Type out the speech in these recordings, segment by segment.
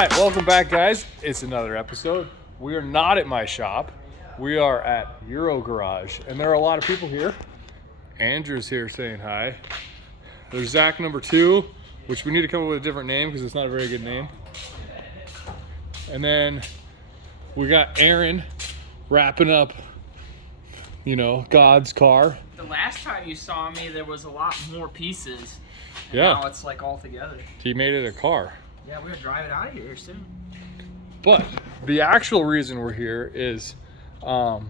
right, welcome back, guys. It's another episode. We are not at my shop. We are at Euro Garage, and there are a lot of people here. Andrew's here saying hi. There's Zach number 2, which we need to come up with a different name because it's not a very good name. And then we got Aaron wrapping up, you know, God's car. The last time you saw me, there was a lot more pieces. And Yeah. now it's like all together. He made it a car. Yeah, we're gonna drive it out of here soon. But the actual reason we're here is a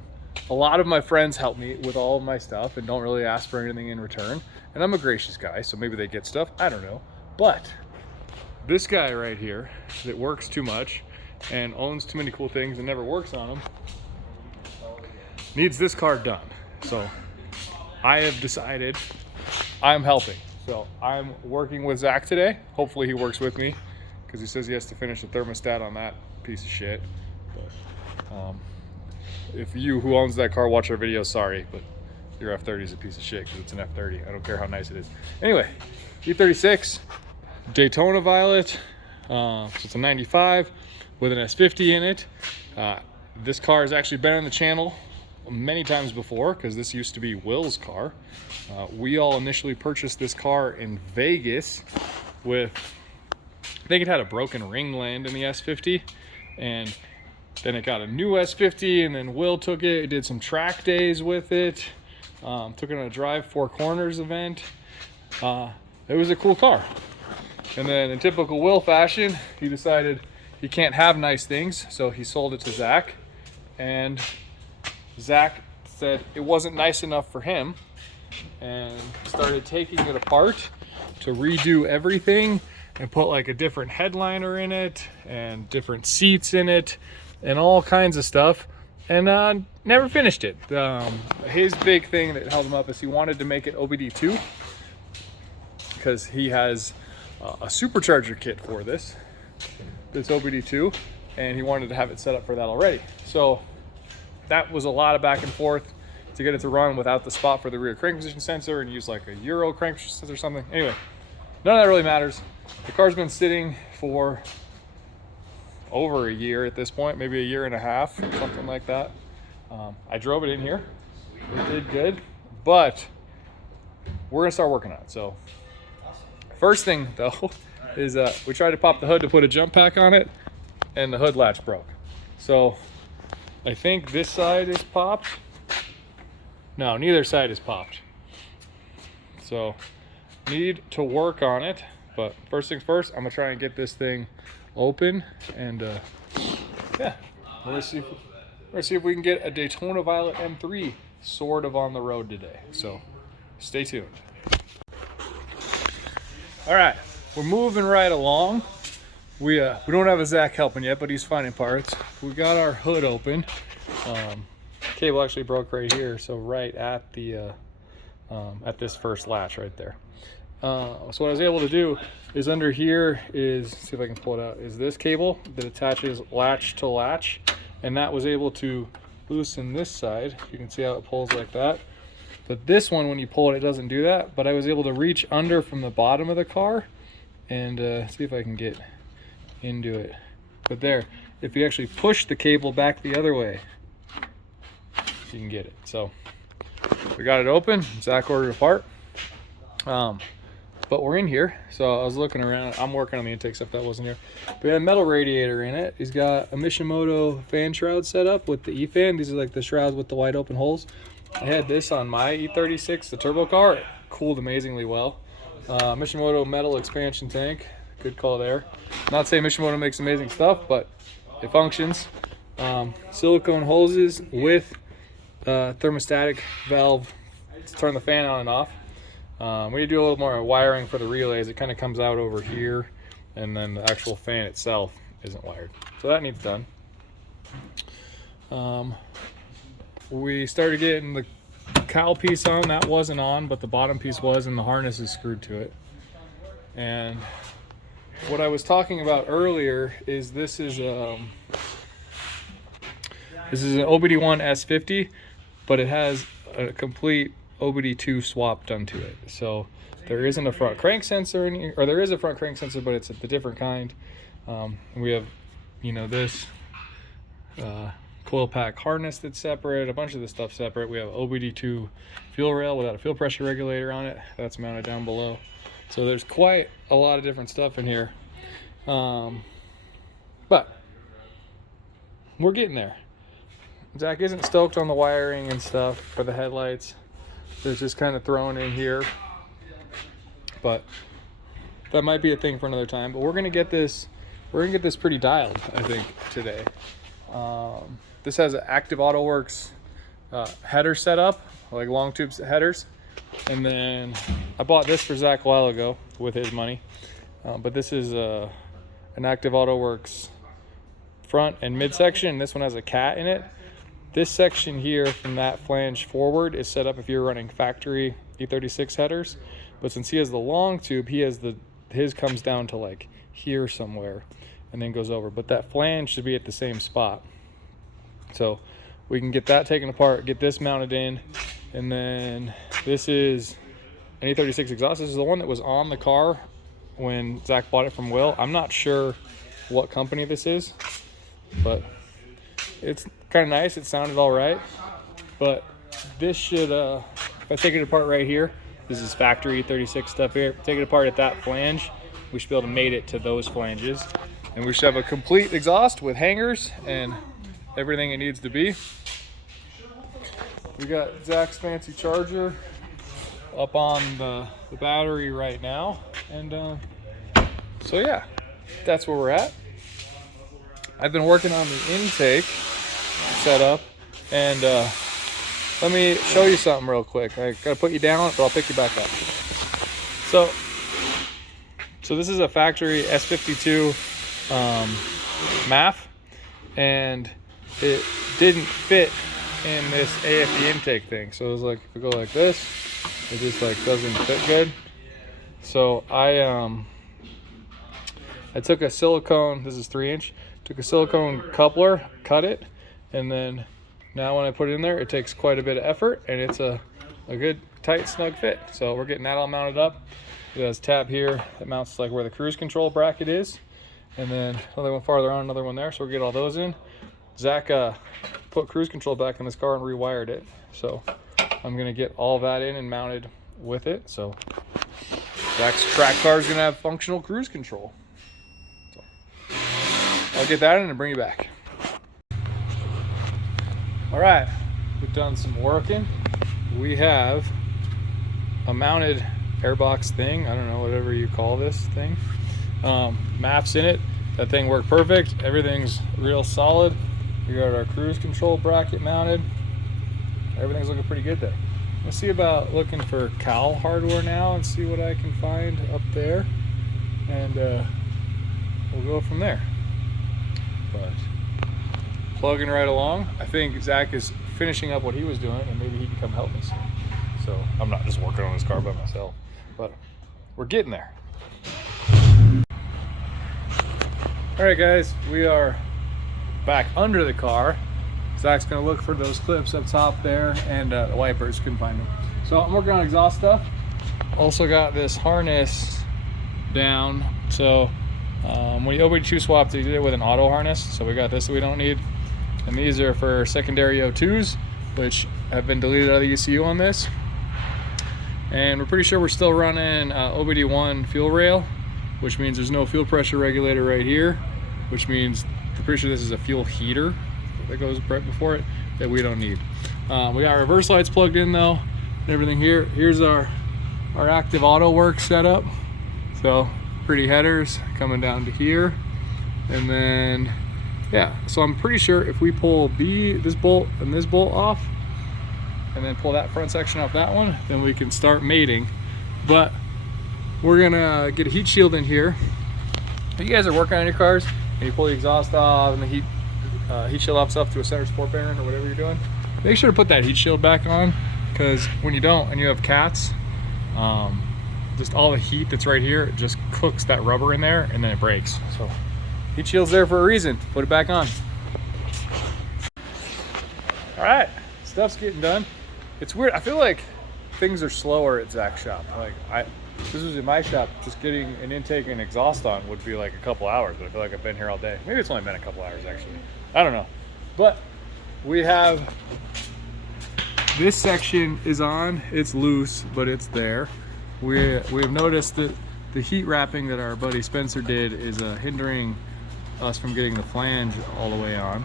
lot of my friends help me with all of my stuff and don't really ask for anything in return. And I'm a gracious guy, so maybe they get stuff. I don't know. But this guy right here that works too much and owns too many cool things and never works on them needs this car done. So I have decided I'm helping. So I'm working with Zach today. Hopefully he works with me because he says he has to finish the thermostat on that piece of shit. But, if you who owns that car watch our video, sorry, but your F30 is a piece of shit because it's an F30. I don't care how nice it is. Anyway, E36, Daytona Violet. So it's a 95 with an S50 in it. This car has actually been on the channel many times before because this used to be Will's car. We all initially purchased this car in Vegas with, I think it had a broken ring land in the S50, and then it got a new S50, and then Will took it, did some track days with it, took it on a Drive Four Corners event. It was a cool car. And then in typical Will fashion, he decided he can't have nice things, so he sold it to Zach. And Zach said it wasn't nice enough for him and started taking it apart to redo everything and put like a different headliner in it and different seats in it and all kinds of stuff, and never finished it. His big thing that held him up is he wanted to make it OBD2 because he has a supercharger kit for this that's OBD2, and he wanted to have it set up for that already. So that was a lot of back and forth to get it to run without the spot for the rear crank position sensor and use like a Euro crank position sensor or something. Anyway, none of that really matters. The car's been sitting for over a year at this point, maybe a year and a half, something like that. I drove it in here. It did good, but we're gonna start working on it. So first thing though is we tried to pop the hood to put a jump pack on it, and the hood latch broke. So I think this side is popped. No, neither side is popped. So need to work on it, but first things first, I'm gonna try and get this thing open, and yeah, let's see if we can get a Daytona Violet M3 sort of on the road today. So stay tuned. All right, we're moving right along. We don't have a Zach helping yet, but he's finding parts. We got our hood open. Cable actually broke right here, so right at the at this first latch right there. So what I was able to do is under here is, see if I can pull it out, is this cable that attaches latch to latch, and that was able to loosen this side. You can see how it pulls like that. But this one, when you pull it, it doesn't do that. But I was able to reach under from the bottom of the car and see if I can get into it. But there, if you actually push the cable back the other way, you can get it. So we got it open. Zach ordered it apart. But we're in here, so I was looking around. I'm working on the intake stuff that wasn't here. We had a metal radiator in it. He's got a Mishimoto fan shroud set up with the E-fan. These are like the shrouds with the wide open holes. I had this on my E36, the turbo car. It cooled amazingly well. Mishimoto metal expansion tank. Good call there. Not saying Mishimoto makes amazing stuff, but it functions. Silicone hoses with thermostatic valve to turn the fan on and off. We need to do a little more wiring for the relays. It kind of comes out over here, and then the actual fan itself isn't wired. So that needs done. We started getting the cowl piece on. That wasn't on, but the bottom piece was, and the harness is screwed to it. And what I was talking about earlier is this is an OBD1 S50, but it has a complete OBD2 swap done to it. So there isn't a front crank sensor in here, or there is a front crank sensor, but it's a different kind. And we have, you know, this coil pack harness that's separate, a bunch of this stuff separate. We have OBD2 fuel rail without a fuel pressure regulator on it. That's mounted down below. So there's quite a lot of different stuff in here. But we're getting there. Zach isn't stoked on the wiring and stuff for the headlights. There's just kind of thrown in here. But that might be a thing for another time. But we're gonna get this pretty dialed, I think, today. This has an Active AutoWorks header setup, like long tube headers. And then I bought this for Zach a while ago with his money. But this is an Active AutoWorks front and midsection. This one has a cat in it. This section here from that flange forward is set up if you're running factory E36 headers. But since he has the long tube, his comes down to like here somewhere and then goes over. But that flange should be at the same spot. So we can get that taken apart, get this mounted in, and then this is an E36 exhaust. This is the one that was on the car when Zach bought it from Will. I'm not sure what company this is, but it's kind of nice. It sounded all right. But this should, if I take it apart right here, this is factory E36 stuff here. Take it apart at that flange, we should be able to mate it to those flanges. And we should have a complete exhaust with hangers and everything it needs to be. We got Zach's fancy charger up on the battery right now. And so yeah, that's where we're at. I've been working on the intake setup, and let me show you something real quick. I gotta put you down, but I'll pick you back up. So this is a factory S52 MAF, and it didn't fit in this AFE intake thing. So it was like, if we go like this, it just like doesn't fit good. So I took a silicone, this is 3-inch, took a silicone coupler, cut it, and then now when I put it in there, it takes quite a bit of effort, and it's a good tight snug fit. So we're getting that all mounted up. It has a tab here that mounts like where the cruise control bracket is, and then another one farther on, another one there. So we'll get all those in. Zach put cruise control back in this car and rewired it. So I'm gonna get all that in and mounted with it. So Zach's track car is gonna have functional cruise control. So I'll get that in and bring you back. All right, we've done some working. We have a mounted airbox thing. I don't know, whatever you call this thing. MAF's in it. That thing worked perfect. Everything's real solid. We got our cruise control bracket mounted. Everything's looking pretty good there. Let's see about looking for cowl hardware now and see what I can find up there. And we'll go from there. But plugging right along. I think Zach is finishing up what he was doing, and maybe he can come help me soon. So I'm not just working on this car by myself, but we're getting there. All right, guys, we are back under the car. Zach's gonna look for those clips up top there, and the wipers, couldn't find them. So I'm working on exhaust stuff. Also got this harness down. So when you OBD2 swapped, they did it with an auto harness. So we got this that we don't need. And these are for secondary O2s, which have been deleted out of the ECU on this. And we're pretty sure we're still running OBD1 fuel rail, which means there's no fuel pressure regulator right here, which means we're pretty sure this is a fuel heater that goes right before it that we don't need. We got reverse lights plugged in though, and everything here. Here's our Active AutoWorks setup. So pretty headers coming down to here. And then, yeah, so I'm pretty sure if we pull this bolt and this bolt off, and then pull that front section off that one, then we can start mating. But we're gonna get a heat shield in here. If you guys are working on your cars and you pull the exhaust off and the heat shield off stuff to a center support bearing or whatever you're doing, make sure to put that heat shield back on, because when you don't and you have cats, just all the heat that's right here, it just cooks that rubber in there and then it breaks. So heat shield's there for a reason. Put it back on. All right, stuff's getting done. It's weird. I feel like things are slower at Zach's shop. Like If this was in my shop, just getting an intake and exhaust on would be like a couple hours, but I feel like I've been here all day. Maybe it's only been a couple hours actually. I don't know. But we have, this section is on, it's loose, but it's there. We've noticed that the heat wrapping that our buddy Spencer did is hindering us from getting the flange all the way on.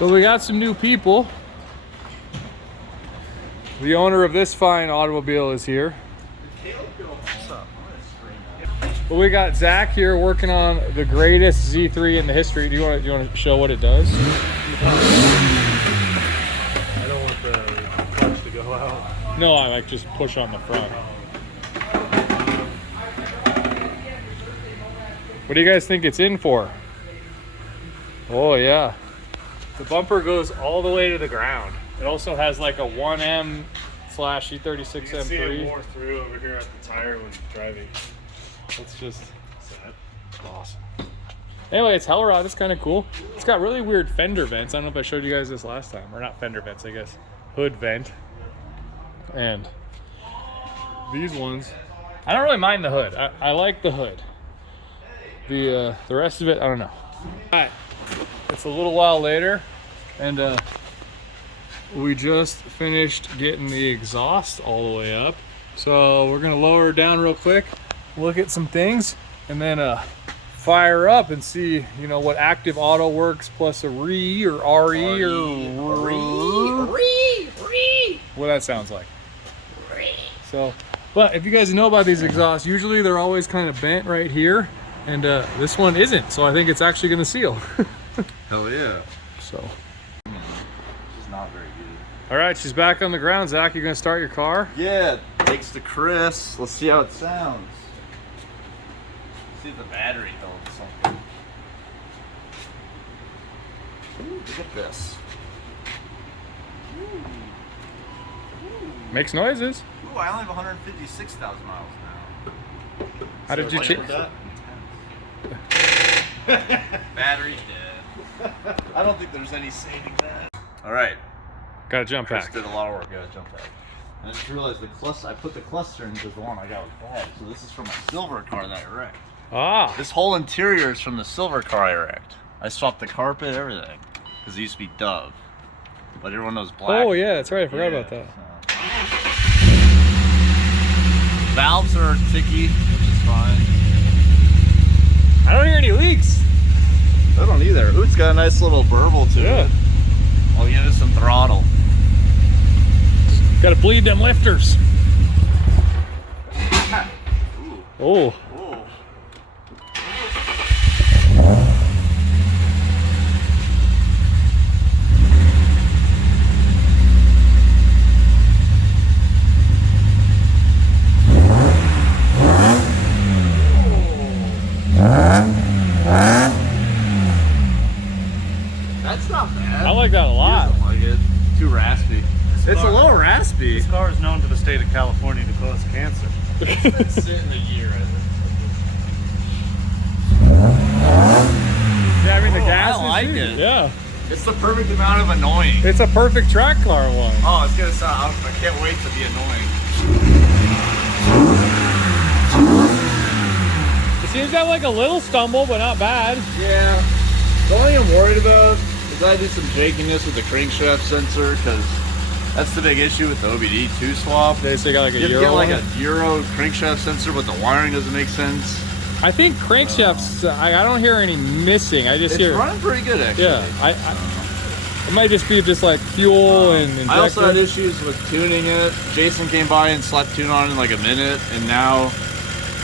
But we got some new people. The owner of this fine automobile is here. But we got Zach here working on the greatest Z3 in the history. Do you want to show what it does? I don't want the clutch to go out. No, I like just push on the front. What do you guys think it's in for? Oh yeah. The bumper goes all the way to the ground. It also has like a 1M/E36 M3. You can see it wore through over here at the tire when driving. It's just Sad. awesome. Anyway, it's hell rod. It's kind of cool. It's got really weird fender vents. I don't know if I showed you guys this last time. Or not fender vents, I guess. Hood vent. And these ones, I don't really mind the hood. I like the hood. The rest of it, I don't know. All right, it's a little while later, and we just finished getting the exhaust all the way up. So we're gonna lower it down real quick, look at some things, and then fire up and see, you know, what active auto works plus a RE or RE or what that sounds like. So, but if you guys know about these exhausts, usually they're always kind of bent right here, and this one isn't. So I think it's actually gonna seal. Hell yeah. So. It's not very good. All right, she's back on the ground. Zach, you gonna start your car? Yeah, thanks to Chris. Let's see how it sounds. See if the battery holds something. Ooh, look at this. Makes noises. Ooh, I only have 156,000 miles now. How did you like change? that? Battery dead. I don't think there's any saving that. All right. Got a jump Chris pack. did a lot of work. Got a jump pack. And I just realized the cluster. I put the cluster into the one I got with bad. So this is from a silver car that I wrecked. Ah, This whole interior is from the silver car I wrecked. I swapped the carpet, everything. Because it used to be Dove. But everyone knows black. oh yeah, that's right. I forgot about that. so. Valves are ticky, which is fine. I don't hear any leaks. I don't either. Ooh, it's got a nice little burble to Yeah. it. I'll give it some throttle. Got to bleed them lifters. Ooh. Oh, Ooh. That's not bad. I like that a I lot. don't like it. Too raspy. It's a little raspy. This car is known to the state of California to cause cancer. It's been sitting a year, I think. Yeah, I mean the Oh, gas. I is like huge. it. Yeah, It's the perfect amount of annoying. it's a perfect track car one. Oh, it's gonna sound. I can't wait to be annoying. It seems to have like a little stumble, but not bad. Yeah. The only thing I'm worried about is I do some jankiness with the crankshaft sensor because that's the big issue with the OBD2 swap. They say got like a You have to Euro get like one. a Euro crankshaft sensor, but the wiring doesn't make sense. I think crankshafts. I don't hear any missing. I just It's hear. running pretty good, actually. Yeah, it might just be just like fuel and injector. I also had issues with tuning it. Jason came by and slapped tune on it in like a minute, and now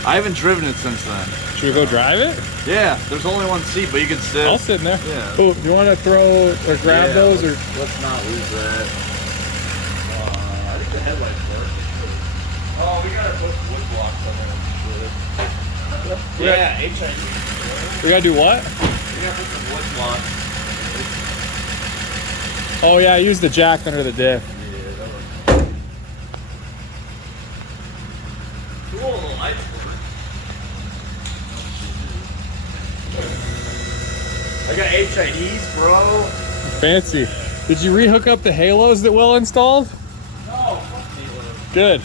I haven't driven it since then. Should we go drive it? Yeah, there's only one seat, but you can sit. I'll sit in there. Yeah. Oh, do you want to throw or grab Yeah, those or? let's not lose that. I think the headlights work. Oh, we gotta put wood blocks on there. Yeah, HID. We gotta do what? We gotta put some wood blocks. Oh yeah, I used the jack under the diff. Yeah, that works. Cool, the lights work. I got HIDs, bro. Fancy. Did you rehook up the halos that Will installed? No, fuck me, Will. Good.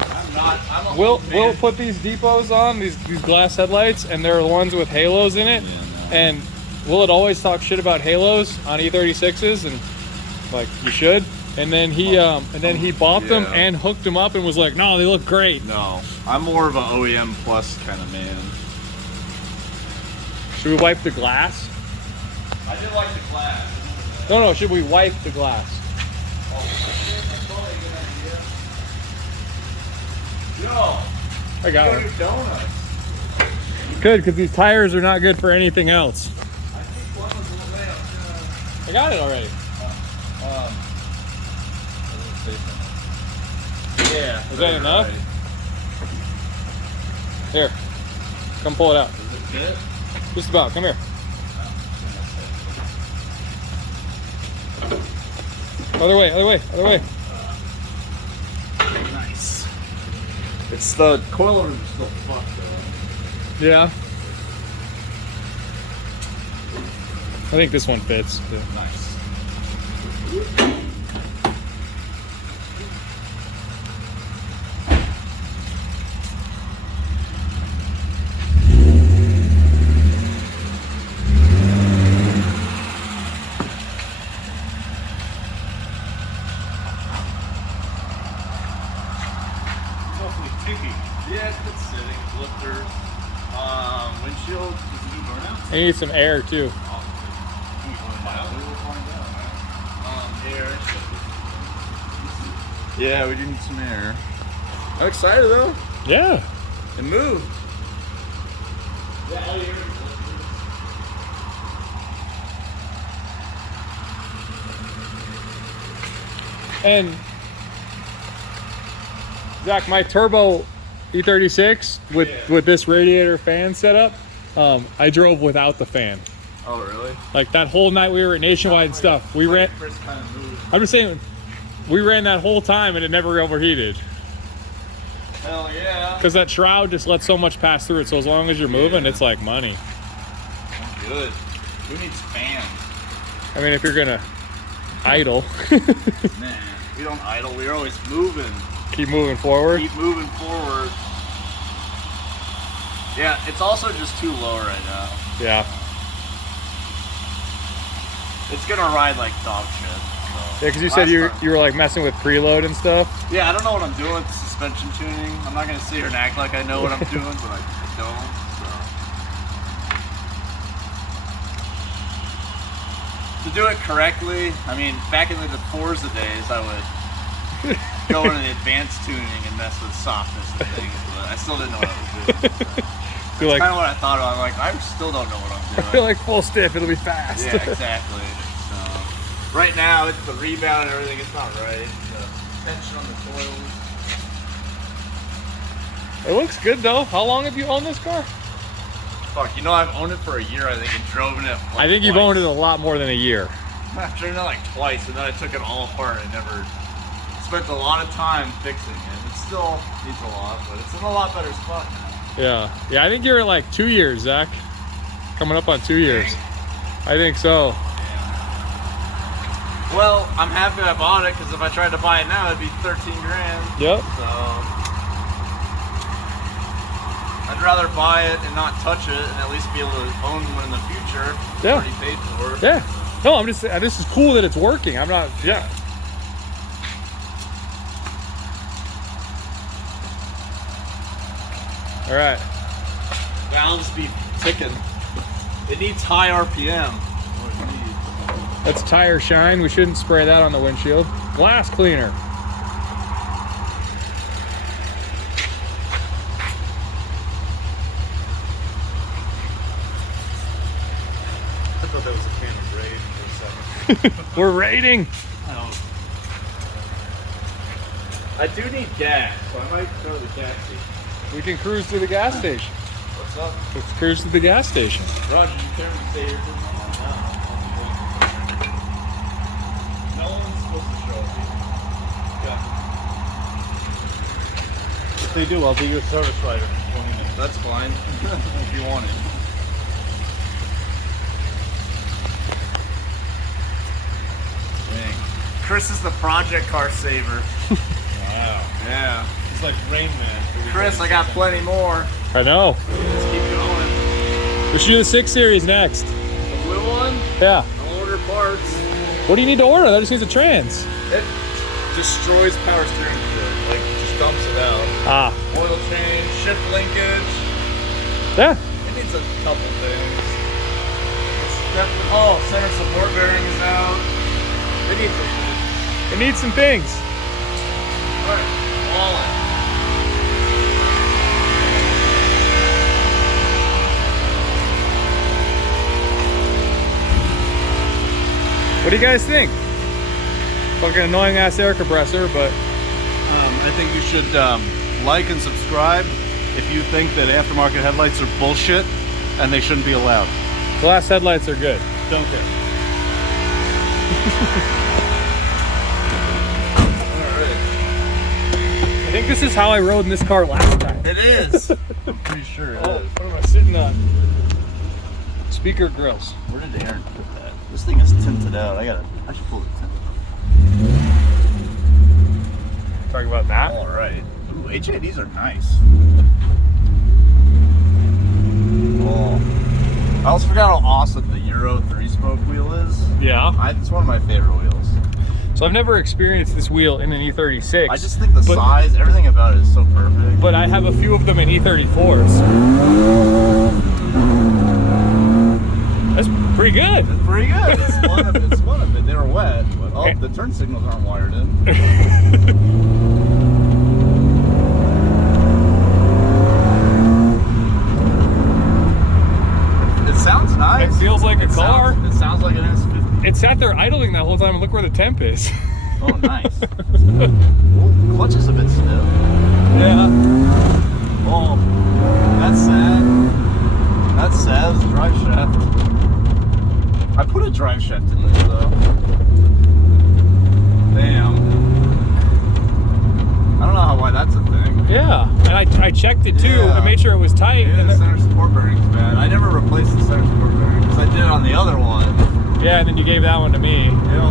I'm not We'll put these depots on, these glass headlights, and they're the ones with halos in it. Yeah, no. And Will'd always talk shit about halos on E36s, and like you should. And then he bought them Yeah. and hooked them up and was like, no, they look great. No, I'm more of an OEM plus kind of man. Should we wipe the glass? I did like the glass. No, should we wipe the glass? Yo, I got go it. do donuts. Good, because these tires are not good for anything else. I think one was a little late. I got it already. Yeah. Is that enough? Here, come pull it out. Does it fit? Just about, come here. Other way. Nice. It's the coilovers are still fucked though. Yeah. I think this one fits. Nice. Yeah, it's good sitting. Lifters. Windshield. Does it do burnouts? I need some air too. Air. Yeah, we do need some air. I'm excited though. Yeah. It moved. And Zach, my turbo E36 with this radiator fan setup, I drove without the fan. Oh, really? Like that whole night we were at Nationwide and stuff. We ran. First kind of moved. I'm just saying, we ran that whole time and it never overheated. Hell yeah. Because that shroud just lets so much pass through it. So as long as you're moving, it's like money. Good. Who needs fans? I mean, if you're gonna idle, Nah, we don't idle. We're always moving. keep moving forward. Keep moving forward. Yeah, it's also just too low right now. Yeah. It's gonna ride like dog shit. So. Yeah, because you said you were like messing with preload and stuff. Yeah, I don't know what I'm doing with suspension tuning. I'm not gonna sit here and act like I know what I'm doing, but I don't. So. To do it correctly, I mean, back in the Forza days, I would go into the advanced tuning and mess with softness and things, but I still didn't know what I was doing. So. Feel like, Kind of what I thought of. I'm like, I still don't know what I'm doing. I feel like full stiff. It'll be fast. Yeah, exactly. So, right now, it's the rebound and everything. It's not right. The tension on the coils. It looks good though. How long have you owned this car? Fuck, you know, I've owned it for a year, I think, and drove in it. Like, I think you've twice. owned it a lot more than a year. I've driven it like twice, and then I took it all apart and never spent a lot of time fixing it. It still needs a lot, but it's in a lot better spot now. Yeah, I think you're at like 2 years, Zach. Coming up on 2 years. I think so. Well, I'm happy I bought it, because if I tried to buy it now, it'd be 13 grand. Yep. So I'd rather buy it and not touch it, and at least be able to own one in the future. Yeah. Already paid for it. Yeah. No, I'm just saying, this is cool that it's working. I'm not, yeah. All right. Valves be ticking. It needs high RPM. That's tire shine. We shouldn't spray that on the windshield. Glass cleaner. I thought that was a can of Raid for a second. We're raiding. I do need gas, so I might go to the gas station. We can cruise to the gas station. What's up? Let's cruise to the gas station. Roger, you care to stay here for a moment? No one's supposed to show up here. If they do, I'll be your service rider for 20 minutes. That's fine, if you want it. Dang. Chris is the project car saver. Wow. Yeah. It's like Rain Man. Chris, I got plenty more. I know. Let's keep going. We should do the 6 Series next. The blue one, Yeah. I'll order parts. What do you need to order? That just needs a trans. It destroys power steering fluid. Like, just dumps it out. Ah. Oil change, shift linkage. Yeah. It needs a couple things. Oh, center support bearing is out. It needs a It needs some things. Alright, all in. What do you guys think? Fucking annoying ass air compressor, but I think you should like and subscribe if you think that aftermarket headlights are bullshit and they shouldn't be allowed. glass headlights are good. Don't care. I think this is how I rode in this car last time. It is. I'm pretty sure it Oh, is. what am I sitting on? Speaker grills. Where did Aaron put that? This thing is tinted out. I should pull the tint. Talking about that? All right. Ooh, HIDs are nice. Oh. I almost forgot how awesome the Euro 3-spoke wheel is. Yeah. It's one of my favorite wheels. So I've never experienced this wheel in an E36. I just think the size, everything about it is so perfect. But I have a few of them in E34s. That's pretty good. It's pretty good. It's one of it. They were wet, but the turn signals aren't wired in. It sounds nice. It feels like a car. It sounds like an S50. It sat there idling that whole time and look where the temp is. Oh, nice. Ooh, clutch is a bit stiff. Yeah. Oh, that's sad. That's sad. It's a drive shaft. I put a drive shaft in this though. Damn. I don't know why that's a thing. Yeah. And I checked it too. Yeah. I made sure it was tight. Maybe And the then, center support bearing's bad. I never replaced the center support bearing because I did it on the other one. yeah, and then you gave that one to me. Yeah.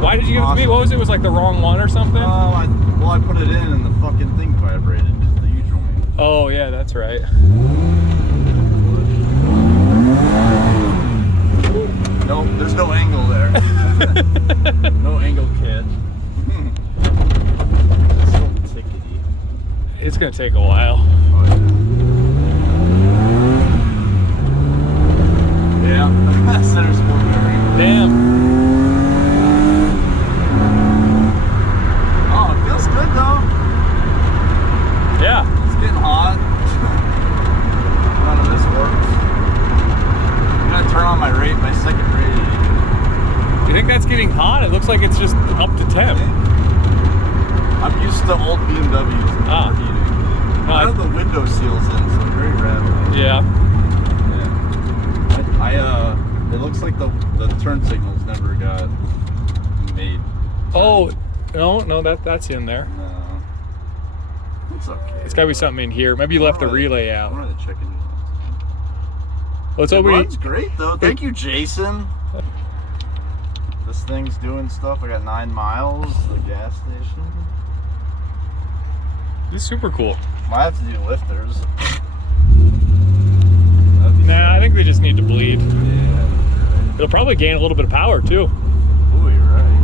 Why did you give it to me? What was it? It was like the wrong one or something? I put it in and the fucking thing vibrated. The U-joint. Oh, yeah, that's right. Nope, there's no angle there. No angle, kid. It's so tickety. It's going to take a while. Oh, yeah. Yeah. Center support bearing. Damn. Oh, it feels good though. Yeah. It's getting hot. None of this works. I'm gonna turn on my second radiator. You think that's getting hot? It looks like it's just up to temp. I'm used to old BMWs. Ah. I have the window seals in, so very rapid. Yeah. It looks like the turn signals never got made. Oh, no, that's in there. No. It's okay. It's got to be something in here. Maybe you left the relay out. What are they checking? Let's It open runs great though. Thank you, Jason. This thing's doing stuff. I got 9 miles. The gas station. This is super cool. Might have to do lifters. Nah, I think they just need to bleed. Yeah. It'll probably gain a little bit of power too. Ooh, you're right.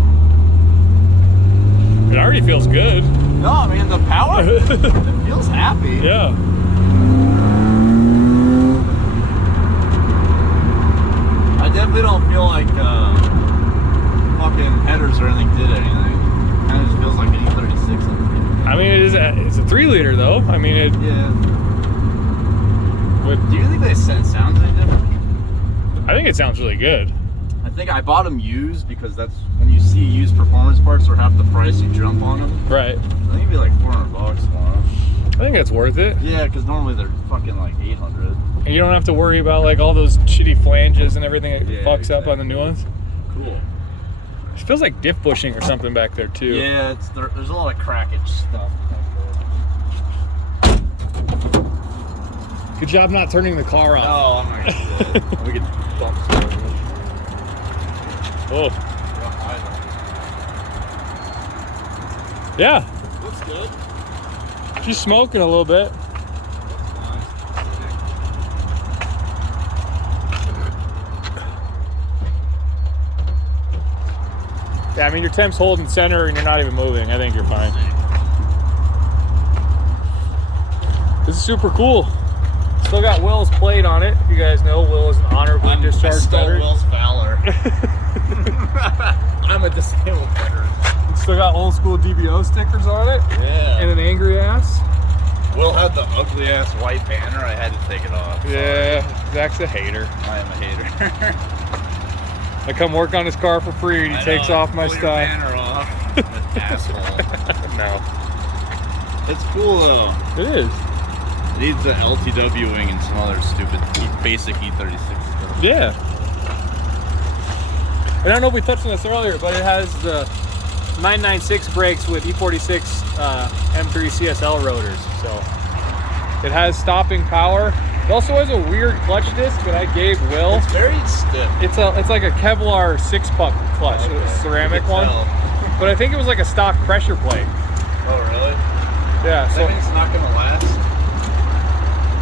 It already feels good. No, I mean the power. It feels happy. Yeah. I definitely don't feel like fucking headers or anything did anything. Kind of just feels like an E36. I mean, it's a 3-liter though. I mean, it. Yeah. Would, Do you think they sounds any different? I think it sounds really good. I think I bought them used because that's when you see used performance parts are half the price. You jump on them. Right. I think it'd be like $400 for them. I think it's worth it. Yeah, because normally they're fucking like 800. And you don't have to worry about like all those shitty flanges and everything that Yeah, fucks up on the new ones. Cool. It feels like diff bushing or something back there too. Yeah, there's a lot of crackage stuff. Good job not turning the car on. Oh, I'm not gonna do that. We could bump some. Oh. Yeah. Looks good. She's smoking a little bit. Yeah, I mean, your temp's holding center and you're not even moving. I think you're fine. This is super cool. Still got Will's plate on it. If you guys know, Will is an honorably discharged veteran. Will's valor. I'm a disabled veteran. Still got old school DBO stickers on it. Yeah. And an angry ass. Will had the ugly ass white banner. I had to take it off. Yeah, Zach's a hater. I am a hater. I come work on his car for free and he takes off my Pull your stuff. banner off. Asshole. No. It's cool though. It is. It needs the LTW wing and some other stupid basic E36 stuff. Yeah. I don't know if we touched on this earlier, but it has the 996 brakes with E36 M3 CSL rotors. So it has stopping power. It also has a weird clutch disc that I gave Will. It's very stiff. It's like a Kevlar 6-puck clutch, Okay. a ceramic You can one. tell. But I think it was like a stock pressure plate. Oh really? Yeah. Does So that mean it's not gonna last?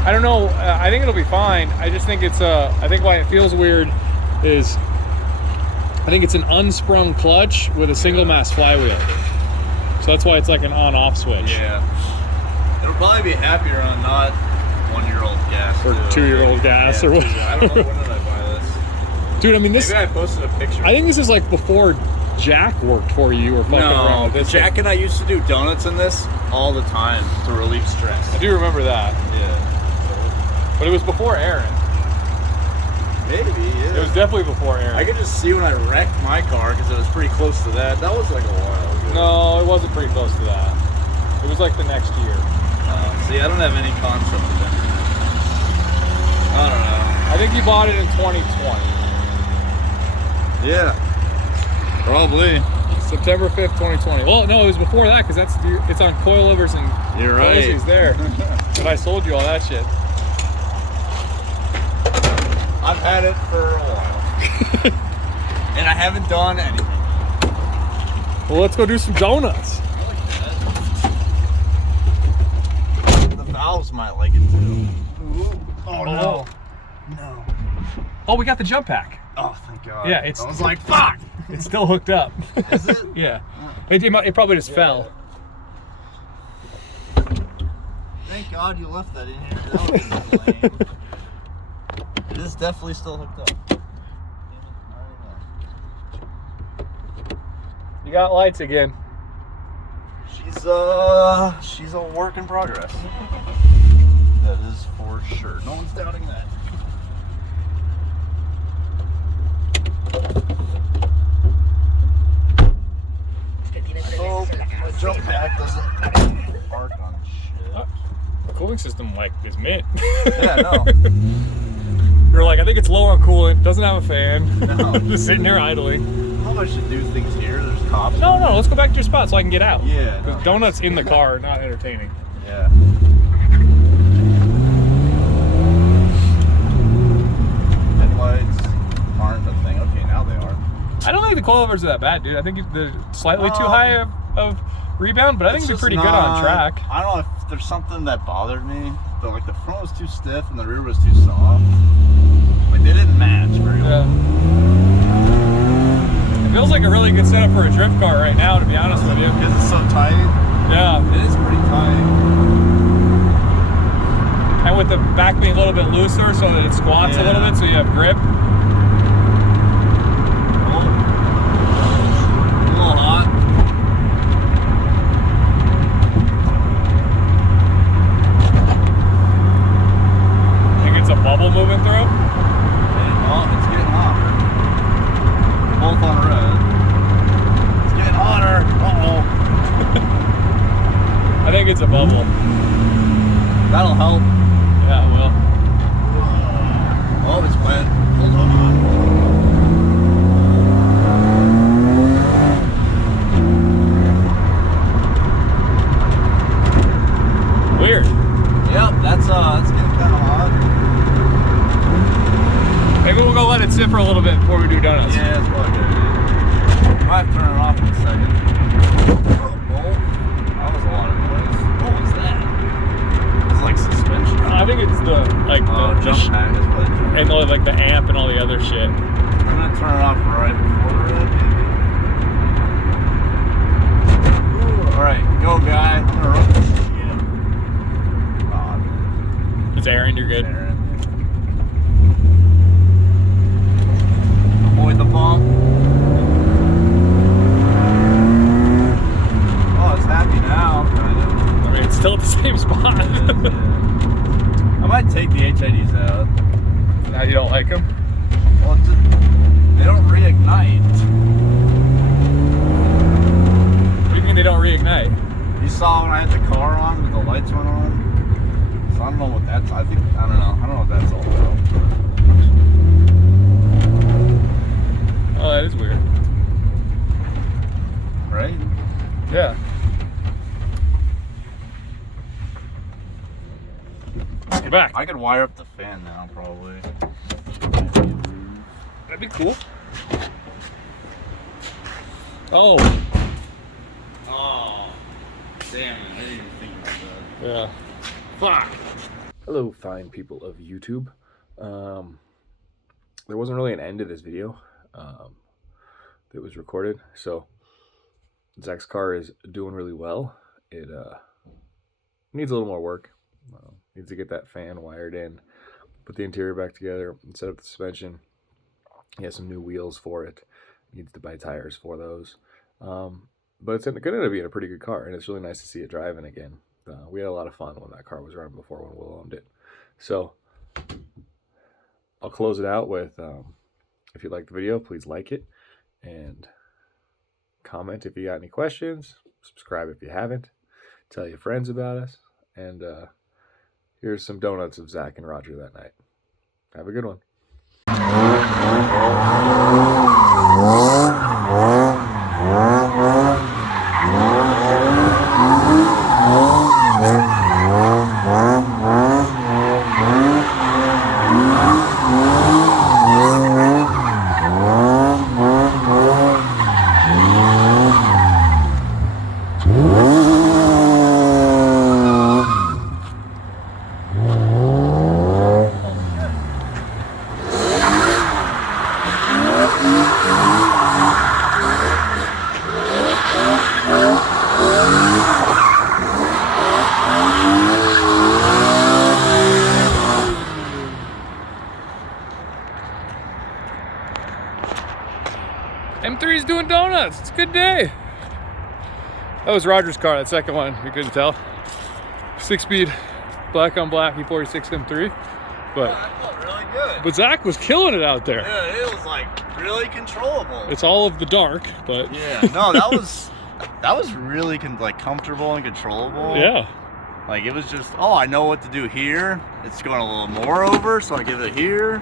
I don't know. I think it'll be fine. I just think it's I think why it feels weird is I think it's an unsprung clutch with a single mass flywheel. So that's why it's like an on-off switch. Yeah. It'll probably be happier on not 1-year-old gas. Or too. 2-year-old gas or what. I don't know, when did I buy this? Dude, I mean this. Maybe I posted a picture. I think this is like before Jack worked for you or fucking around with this. Jack and I used to do donuts in this all the time to relieve stress. I do remember that, Yeah. but it was before Aaron. Maybe, yeah. It was definitely before Aaron. I could just see when I wrecked my car because it was pretty close to that. That was like a while ago. No, it wasn't pretty close to that. It was like the next year. See, I don't have any concept of it. I don't know. I think you bought it in 2020. Yeah. Probably. September 5th, 2020. Well, no, it was before that because it's on coilovers and You're right. He's there. But I sold you all that shit. I've had it for a while. And I haven't done anything. Well, let's go do some donuts. The valves might like it too. Oh no. No. Oh, we got the jump pack. Oh, thank God. Yeah, it's. I was like, fuck. It's still hooked up. Is it? Yeah. It probably just fell. Thank God you left that in here. That would be lame. It is definitely still hooked up. You got lights again. She's a work in progress. That is for sure. No one's doubting that. Oh, my jump pack doesn't arc on shit. The cooling system is mint. Yeah, no. You're like, I think it's low on coolant. Doesn't have a fan. No. Just sitting there idling. How much to do things here? There's cops. No, let's go back to your spot so I can get out. Yeah. Because donuts in the car are not entertaining. Yeah. Headlights aren't a thing. Okay, now they are. I don't think the coilovers are that bad, dude. I think they're slightly too high of rebound, but I think it'd be pretty good on track. I don't know if there's something that bothered me, but like the front was too stiff and the rear was too soft. Like they didn't match very well. Yeah. It feels like a really good setup for a drift car right now, to be honest with you. Because it's so tight. Yeah. It is pretty tight. And with the back being a little bit looser so that it squats a little bit so you have grip. Oh. A little hot. I think it's a bubble moving through. Oh, it's getting hotter. Both on red. It's getting hotter. Uh-oh. I think it's a bubble. That'll help. Yeah, it will. Oh, it's wet. Hold on. Weird. Yep, that's getting kind of hot. Maybe we'll go let it sit for a little bit before we do donuts. Yeah, that's probably good. Might have to turn it off in a second. Oh, that was a lot of noise. What was that? the like the jump pack is what it's and all, like the amp and all the other shit. I'm gonna turn it off right before red, maybe. Alright, go guy. I'm gonna run this again. It's Aaron, you're good. Aaron. Avoid the bump. Oh, it's happy now, kind of. I mean, it's still at the same spot. Yeah. I might take the HIDs out. Now you don't like them? Well, they don't reignite. What do you mean they don't reignite? You saw when I had the car on, but the lights went on. So I don't know what that's. I don't know what that's all about. Oh, that is weird. Right? Yeah. We're back. I could wire up the fan now, probably. That'd be cool. Oh. Oh, damn it! I didn't even think about that. Yeah. Fuck. Hello, fine people of YouTube. There wasn't really an end to this video that was recorded, so Zach's car is doing really well. It needs a little more work. Needs to get that fan wired in, put the interior back together, and set up the suspension. He has some new wheels for it. Needs to buy tires for those. But it's going to end up being a pretty good car, and it's really nice to see it driving again. We had a lot of fun when that car was running before, when Will owned it. So I'll close it out with, if you like the video, please like it, and comment if you got any questions. Subscribe if you haven't. Tell your friends about us. And here's some donuts of Zach and Roger that night. Have a good one. M3's doing donuts. It's a good day. That was Roger's car, that second one. You couldn't tell. 6-speed, black on black E36 M3. But that felt really good. But Zach was killing it out there. Yeah, it was like really controllable. It's all of the dark, but yeah, no, that was really like comfortable and controllable. yeah. Like it was just, oh, I know what to do here. It's going a little more over, so I give it here.